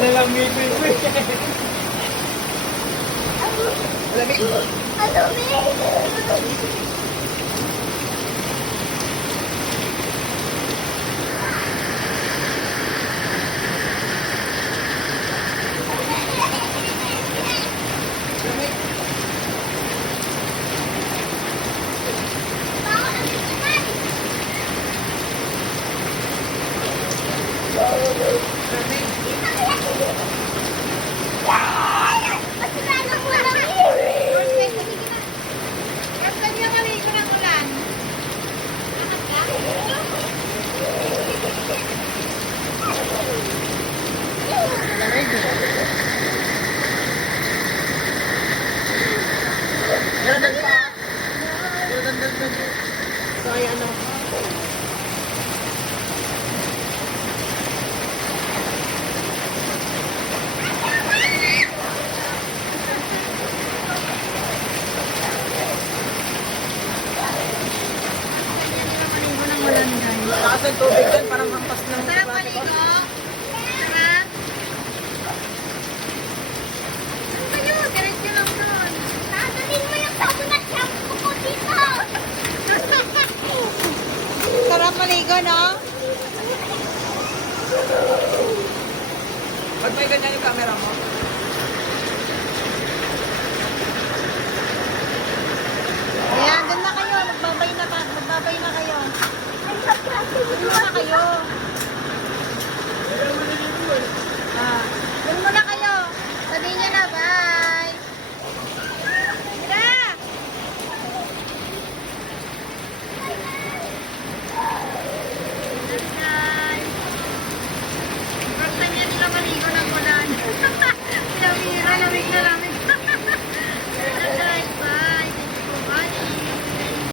na lang ngipin ko eh. Lamig. Taas ng tubig dyan, parang hampas ng Sarap maligo. Sarap. Ano yun? Diretso lang doon. Tatanin mo yung sabon at shampoo ko dito. Sarap maligo, no? Ba't may ganyan yung camera mo?